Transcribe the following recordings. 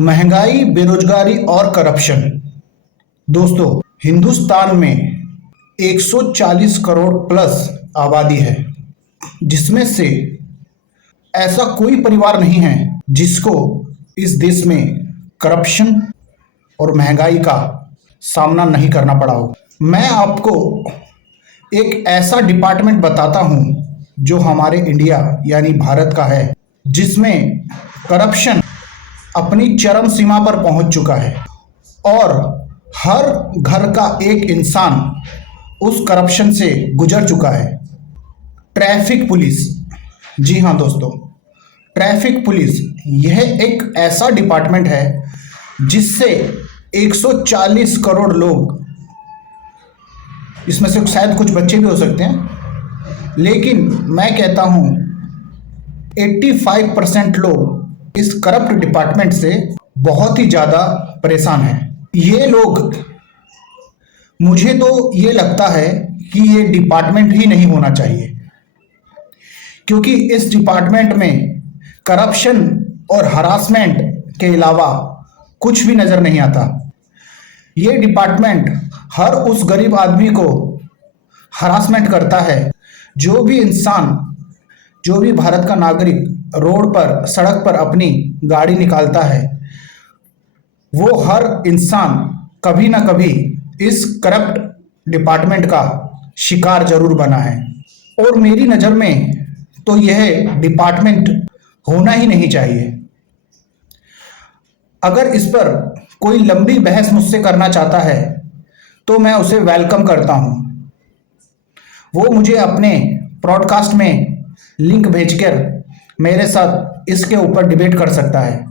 महंगाई, बेरोजगारी और करप्शन। दोस्तों, हिंदुस्तान में 140 करोड़ प्लस आबादी है, जिसमें से ऐसा कोई परिवार नहीं है जिसको इस देश में करप्शन और महंगाई का सामना नहीं करना पड़ा हो। मैं आपको एक ऐसा डिपार्टमेंट बताता हूं जो हमारे इंडिया यानी भारत का है, जिसमें करप्शन अपनी चरम सीमा पर पहुंच चुका है और हर घर का एक इंसान उस करप्शन से गुजर चुका है। Traffic police. जी हाँ दोस्तों, ट्रैफिक पुलिस यह एक ऐसा डिपार्टमेंट है जिससे 140 करोड़ लोग, इसमें से शायद कुछ बच्चे भी हो सकते हैं, लेकिन मैं कहता हूं 85% लोग इस करप्ट डिपार्टमेंट से बहुत ही ज़्यादा परेशान हैं। ये लोग, मुझे तो ये लगता है कि ये डिपार्टमेंट ही नहीं होना चाहिए, क्योंकि इस डिपार्टमेंट में करप्शन और हरासमेंट के अलावा कुछ भी नज़र नहीं आता। ये डिपार्टमेंट हर उस गरीब आदमी को हरासमेंट करता है। जो भी इंसान, जो भी भारत का नागरिक रोड पर, सड़क पर अपनी गाड़ी निकालता है, वो हर इंसान कभी ना कभी इस करप्ट डिपार्टमेंट का शिकार जरूर बना है। और मेरी नज़र में तो यह डिपार्टमेंट होना ही नहीं चाहिए। अगर इस पर कोई लंबी बहस मुझसे करना चाहता है तो मैं उसे वेलकम करता हूं। वो मुझे अपने ब्रॉडकास्ट में लिंक भेजकर मेरे साथ इसके ऊपर डिबेट कर सकता है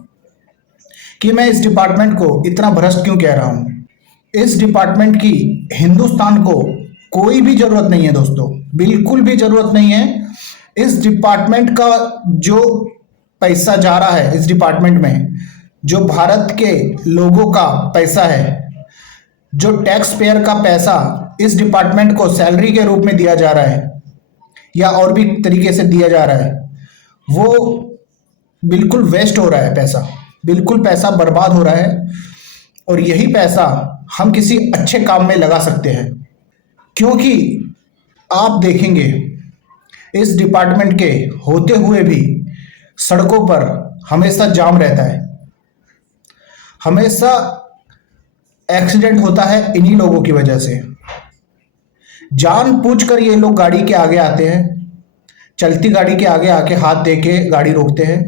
कि मैं इस डिपार्टमेंट को इतना भ्रष्ट क्यों कह रहा हूं। इस डिपार्टमेंट की हिंदुस्तान को कोई भी जरूरत नहीं है दोस्तों, बिल्कुल भी जरूरत नहीं है। इस डिपार्टमेंट का जो पैसा जा रहा है, इस डिपार्टमेंट में जो भारत के लोगों का पैसा है, जो टैक्स पेयर का पैसा इस डिपार्टमेंट को सैलरी के रूप में दिया जा रहा है या और भी तरीके से दिया जा रहा है, वो बिल्कुल वेस्ट हो रहा है। पैसा बिल्कुल, पैसा बर्बाद हो रहा है और यही पैसा हम किसी अच्छे काम में लगा सकते हैं। क्योंकि आप देखेंगे इस डिपार्टमेंट के होते हुए भी सड़कों पर हमेशा जाम रहता है, हमेशा एक्सीडेंट होता है इन्हीं लोगों की वजह से। जानबूझकर ये लोग गाड़ी के आगे आते हैं, चलती गाड़ी के आगे आके हाथ दे के गाड़ी रोकते हैं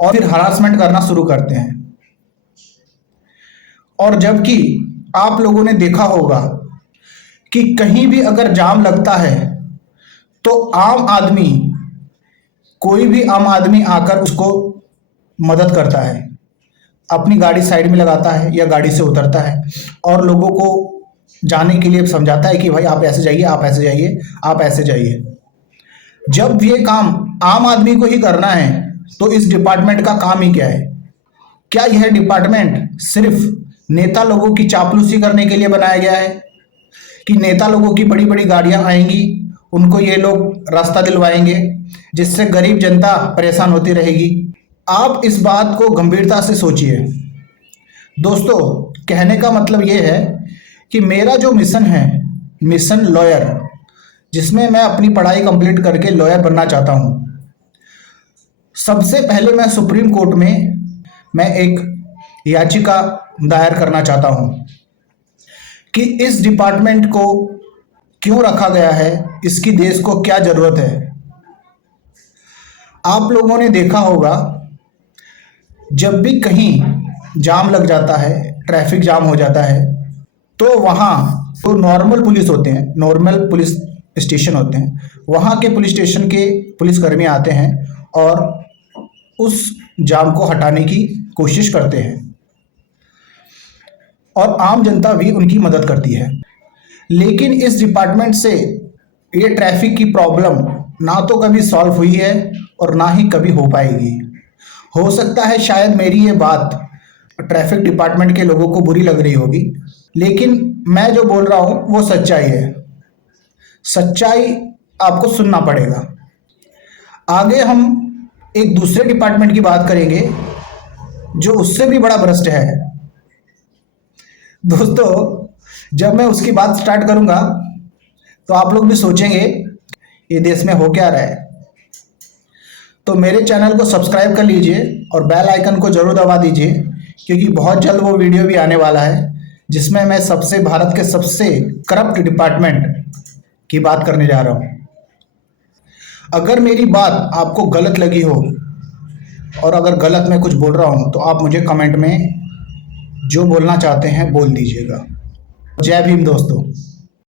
और फिर हरासमेंट करना शुरू करते हैं। और जबकि आप लोगों ने देखा होगा कि कहीं भी अगर जाम लगता है तो आम आदमी, कोई भी आम आदमी आकर उसको मदद करता है, अपनी गाड़ी साइड में लगाता है या गाड़ी से उतरता है और लोगों को जाने के लिए समझाता है कि भाई आप ऐसे जाइए, आप ऐसे जाइए, आप ऐसे जाइए। जब ये काम आम आदमी को ही करना है तो इस डिपार्टमेंट का काम ही क्या है? क्या यह डिपार्टमेंट सिर्फ नेता लोगों की चापलूसी करने के लिए बनाया गया है कि नेता लोगों की बड़ी बड़ी गाड़ियां आएंगी, उनको ये लोग रास्ता दिलवाएंगे, जिससे गरीब जनता परेशान होती रहेगी? आप इस बात को गंभीरता से सोचिए दोस्तों। कहने का मतलब ये है कि मेरा जो मिशन है, मिशन लॉयर, जिसमें मैं अपनी पढ़ाई कंप्लीट करके लॉयर बनना चाहता हूँ, सबसे पहले मैं सुप्रीम कोर्ट में मैं एक याचिका दायर करना चाहता हूँ कि इस डिपार्टमेंट को क्यों रखा गया है, इसकी देश को क्या जरूरत है। आप लोगों ने देखा होगा जब भी कहीं जाम लग जाता है, ट्रैफिक जाम हो जाता है, तो वहाँ तो नॉर्मल पुलिस होते हैं, नॉर्मल पुलिस स्टेशन होते हैं, वहाँ के पुलिस स्टेशन के पुलिसकर्मी आते हैं और उस जाम को हटाने की कोशिश करते हैं और आम जनता भी उनकी मदद करती है। लेकिन इस डिपार्टमेंट से ये ट्रैफिक की प्रॉब्लम ना तो कभी सॉल्व हुई है और ना ही कभी हो पाएगी। हो सकता है शायद मेरी ये बात ट्रैफिक डिपार्टमेंट के लोगों को बुरी लग रही होगी, लेकिन मैं जो बोल रहा हूँ वो सच्चाई है। सच्चाई आपको सुनना पड़ेगा। आगे हम एक दूसरे डिपार्टमेंट की बात करेंगे जो उससे भी बड़ा भ्रष्ट है। दोस्तों, जब मैं उसकी बात स्टार्ट करूंगा तो आप लोग भी सोचेंगे ये देश में हो क्या रहा है। तो मेरे चैनल को सब्सक्राइब कर लीजिए और बेल आइकन को जरूर दबा दीजिए, क्योंकि बहुत जल्द वो वीडियो भी आने वाला है जिसमें मैं भारत के सबसे करप्ट डिपार्टमेंट की बात करने जा रहा हूँ। अगर मेरी बात आपको गलत लगी हो और अगर गलत मैं कुछ बोल रहा हूँ तो आप मुझे कमेंट में जो बोलना चाहते हैं बोल दीजिएगा। जय भीम दोस्तों।